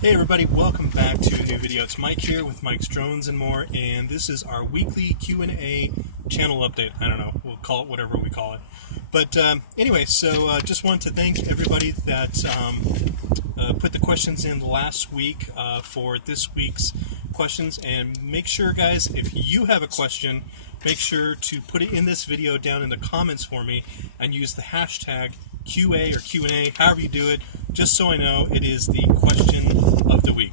Hey everybody, welcome back to a new video. It's Mike here with Mike's Drones and More, and this is our weekly Q&A channel update. I don't know, we'll call it whatever we call it. But anyway, so just want to thank everybody that put the questions in last week for this week's questions. And make sure, guys, if you have a question, make sure to put it in this video down in the comments for me and use the hashtag QA or Q&A, however you do it, just so I know it is the question of the week.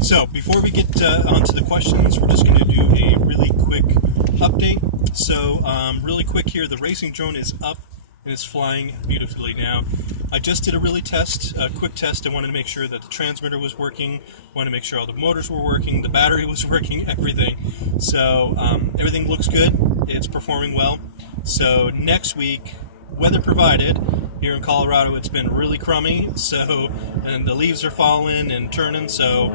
So before we get onto the questions, we're just going to do a really quick update. So really quick here, the racing drone is up and it's flying beautifully now. I just did a quick test. I wanted to make sure that the transmitter was working, wanted to make sure all the motors were working, the battery was working, everything. So everything looks good, it's performing well. So next week, weather provided, here in Colorado it's been really crummy, and the leaves are falling and turning, so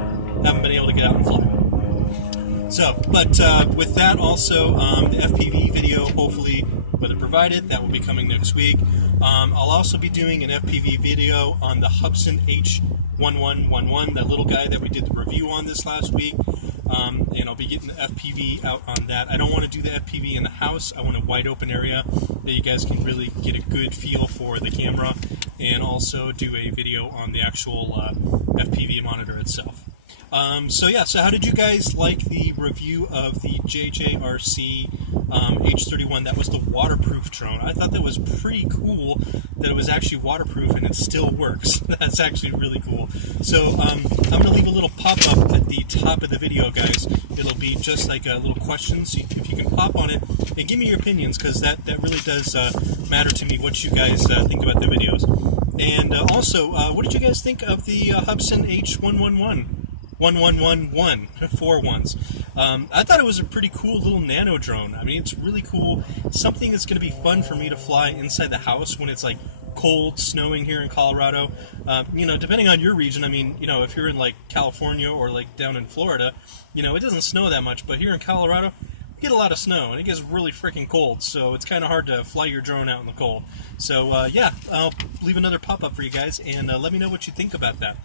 haven't been able to get out and fly. So, but with that also, the FPV video, hopefully weather provided, that will be coming next week. I'll also be doing an FPV video on the Hubsan H1111, that little guy that we did the review on this last week. And I'll be getting the FPV out on that. I don't want to do the FPV in the house. I want a wide open area that you guys can really get a good feel for the camera, and also do a video on the actual FPV monitor itself. So how did you guys like the review of the JJRC H31? That was the waterproof drone. I thought that was pretty cool that it was actually waterproof and it still works. That's actually really cool. So I'm going to leave a little pop-up at the top of the video, guys. It'll be just like a little question, so if you can pop on it and give me your opinions, because that really does matter to me, what you guys think about the videos. And also, what did you guys think of the Hubsan H1111? 1111, 4 ones. I thought it was a pretty cool little nano drone. I mean, it's really cool. Something that's going to be fun for me to fly inside the house when it's like cold, snowing here in Colorado. Depending on your region, I mean, if you're in like California or like down in Florida, it doesn't snow that much, but here in Colorado, we get a lot of snow and it gets really freaking cold, so it's kind of hard to fly your drone out in the cold. So yeah, I'll leave another pop-up for you guys, and let me know what you think about that.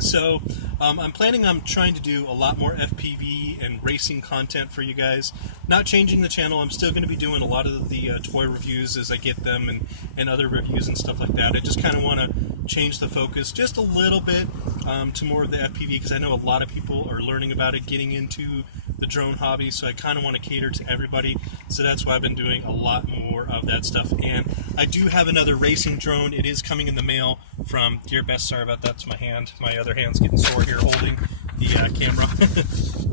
So I'm planning on trying to do a lot more FPV and racing content for you guys. Not changing the channel. I'm still going to be doing a lot of the toy reviews as I get them, and other reviews and stuff like that. I just kind of want to change the focus just a little bit to more of the FPV, because I know a lot of people are learning about it, getting into the drone hobby, so I kind of want to cater to everybody. So that's why I've been doing a lot more of that stuff. And I do have another racing drone. It is coming in the mail from GearBest. Sorry about that, it's my hand. My other hand's getting sore here holding the camera.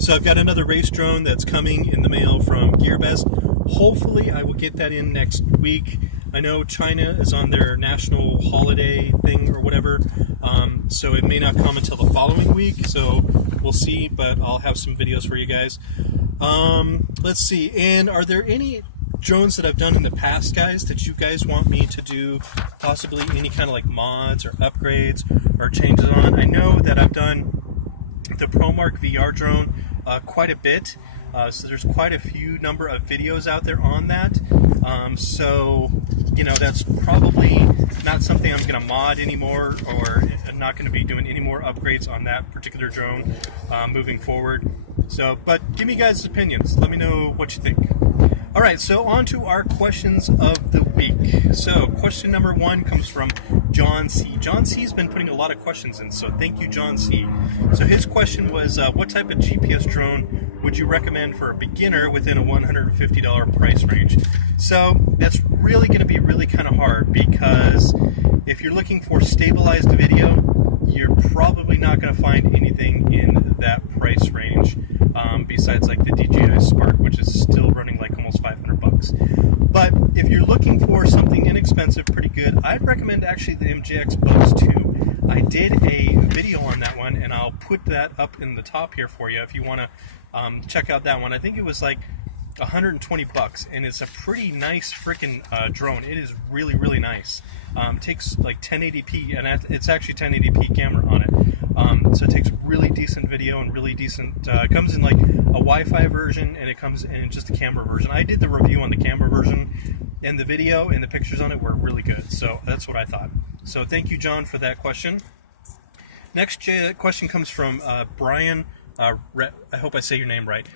So I've got another race drone that's coming in the mail from GearBest. Hopefully I will get that in next week. I know China is on their national holiday thing or whatever, so it may not come until the following week, so we'll see, but I'll have some videos for you guys. Let's see, and are there any drones that I've done in the past, guys, that you guys want me to do possibly any kind of like mods or upgrades or changes on? I know that I've done the ProMark VR drone quite a bit, so there's quite a few number of videos out there on that. So that's probably not something I'm going to mod anymore, or I'm not going to be doing any more upgrades on that particular drone moving forward. So, but give me guys' opinions. Let me know what you think. Alright, so on to our questions of the week. So, question number 1 comes from Jon C. Jon C's been putting a lot of questions in, so thank you, Jon C. So his question was, what type of GPS drone would you recommend for a beginner within a $150 price range? So that's really going to be really kind of hard, because if you're looking for stabilized video, you're probably not going to find anything in that price range, besides like the DJI Spark, which is still running like almost $500. But if you're looking for something inexpensive, pretty good, I'd recommend actually the MJX Bugs 2. I did a video on that one, and I'll put that up in the top here for you if you want to check out that one. I think it was like $120, and it's a pretty nice freaking drone. It is really, really nice. Takes like 1080p, and it's actually 1080p camera on it. So it takes really decent video and really decent. It comes in like a Wi-Fi version, and it comes in just a camera version. I did the review on the camera version, and the video and the pictures on it were really good. So that's what I thought. So thank you, John, for that question. Next question comes from Brian. I hope I say your name right.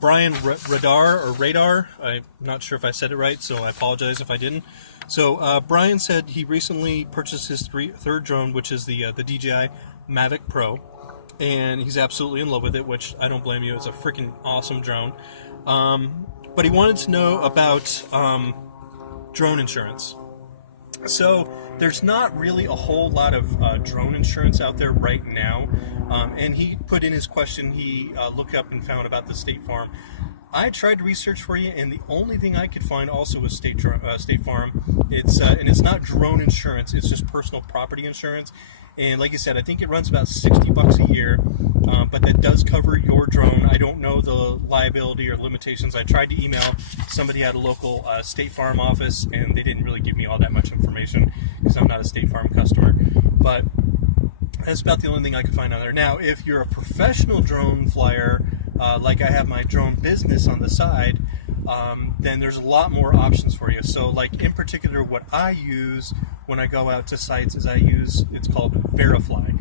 Brian Radar. I'm not sure if I said it right, so I apologize if I didn't. So Brian said he recently purchased his third drone, which is the DJI Mavic Pro, and he's absolutely in love with it, which I don't blame you. It's a freaking awesome drone. But he wanted to know about drone insurance. So there's not really a whole lot of drone insurance out there right now. And he put in his question, he looked up and found about the State Farm. I tried to research for you, and the only thing I could find also was State Farm. And it's not drone insurance, it's just personal property insurance. And like I said, I think it runs about $60 a year, but that does cover your drone. I don't know the liability or limitations. I tried to email somebody at a local State Farm office, and they didn't really give me all that much information because I'm not a State Farm customer. But that's about the only thing I could find on there. Now, if you're a professional drone flyer, like I have my drone business on the side, then there's a lot more options for you. So, like in particular, what I use when I go out to sites is it's called Verifly.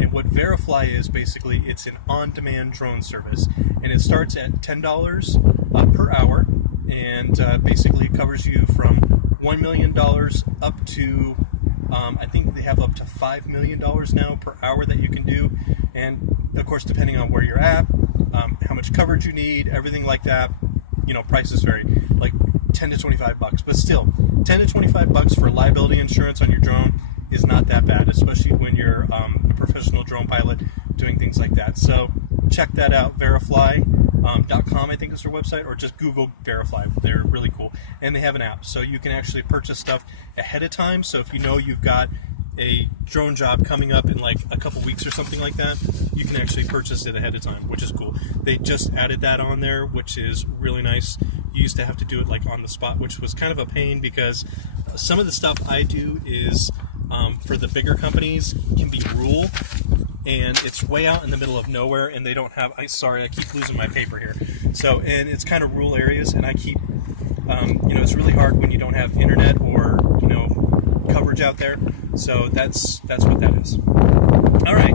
And what Verifly is, basically, it's an on-demand drone service. And it starts at $10 per hour. And basically it covers you from $1 million up to, I think they have up to $5 million now per hour that you can do. And of course, depending on where you're at, how much coverage you need, everything like that, prices vary, like $10 to $25. But still, $10 to $25 for liability insurance on your drone is not that bad, especially when you're a professional drone pilot doing things like that. So check that out, verifly.com, I think is their website, or just Google Verifly. They're really cool. And they have an app, so you can actually purchase stuff ahead of time. So if you know you've got a drone job coming up in like a couple weeks or something like that, you can actually purchase it ahead of time, which is cool. They just added that on there, which is really nice. You used to have to do it like on the spot, which was kind of a pain because some of the stuff I do is for the bigger companies can be rural, and it's way out in the middle of nowhere, and they don't have, I keep losing my paper here. So, and it's kind of rural areas, and I keep, it's really hard when you don't have internet or, coverage out there. So that's what that is. All right.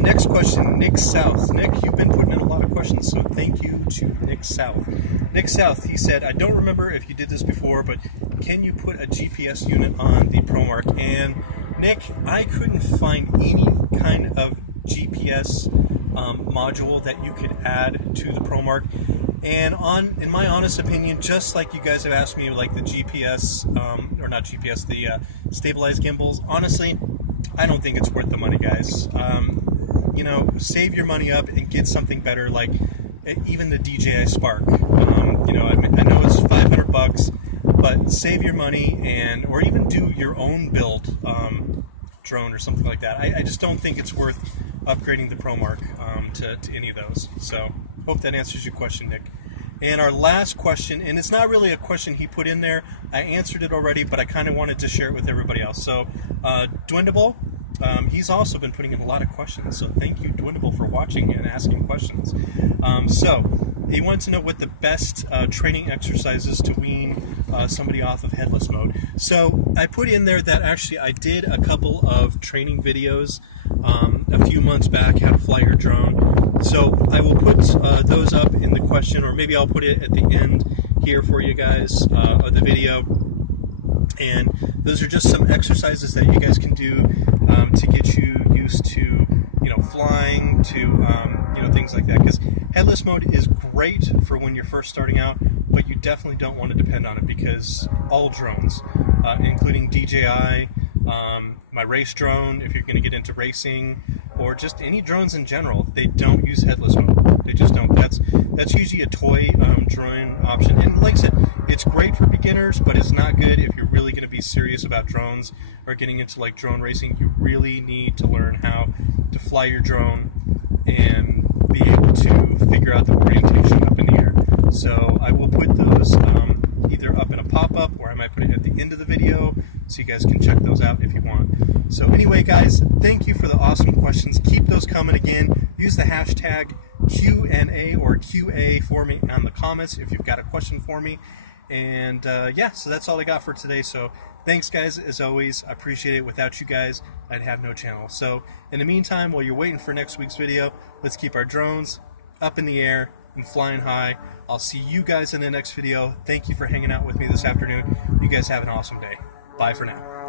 Next question, Nick South. Nick, you've been putting in a lot of questions, so thank you to Nick South. Nick South, he said, I don't remember if you did this before, but can you put a GPS unit on the ProMark? And Nick, I couldn't find any kind of GPS module that you could add to the ProMark. And in my honest opinion, just like you guys have asked me, like the GPS, or not GPS, the stabilized gimbals, honestly, I don't think it's worth the money, guys. Save your money up and get something better, like even the DJI Spark. I know it's $500, but save your money or even do your own build drone or something like that. I just don't think it's worth upgrading the ProMark to any of those. So hope that answers your question, Nick. And our last question, and it's not really a question he put in there. I answered it already, but I kind of wanted to share it with everybody else. So Dwindable, he's also been putting in a lot of questions. So thank you, Dwindable, for watching and asking questions. So he wanted to know what the best training exercises to wean somebody off of headless mode. So I put in there that actually I did a couple of training videos a few months back, how to fly your drone. So I will put those up in the question, or maybe I'll put it at the end here for you guys of the video. And those are just some exercises that you guys can do to get you used to, flying, to things like that. Because headless mode is great for when you're first starting out, but you definitely don't want to depend on it, because all drones, including DJI, my race drone, if you're going to get into racing, or just any drones in general, they don't use headless mode. They just don't. That's usually a toy drone option. And like I said, it's great for beginners, but it's not good if you're really going to be serious about drones or getting into like drone racing. You really need to learn how to fly your drone and be able to figure out the orientation up in the air. So I will put those either up in a pop-up, or I might put it at the end of the video, so you guys can check those out if you want. So anyway, guys, thank you for the awesome questions. Keep those coming. Again, use the hashtag Q&A or QA for me on the comments if you've got a question for me. And so that's all I got for today. So Thanks, guys, as always. I appreciate it. Without you guys, I'd have no channel. So, in the meantime, while you're waiting for next week's video, let's keep our drones up in the air and flying high. I'll see you guys in the next video. Thank you for hanging out with me this afternoon. You guys have an awesome day. Bye for now.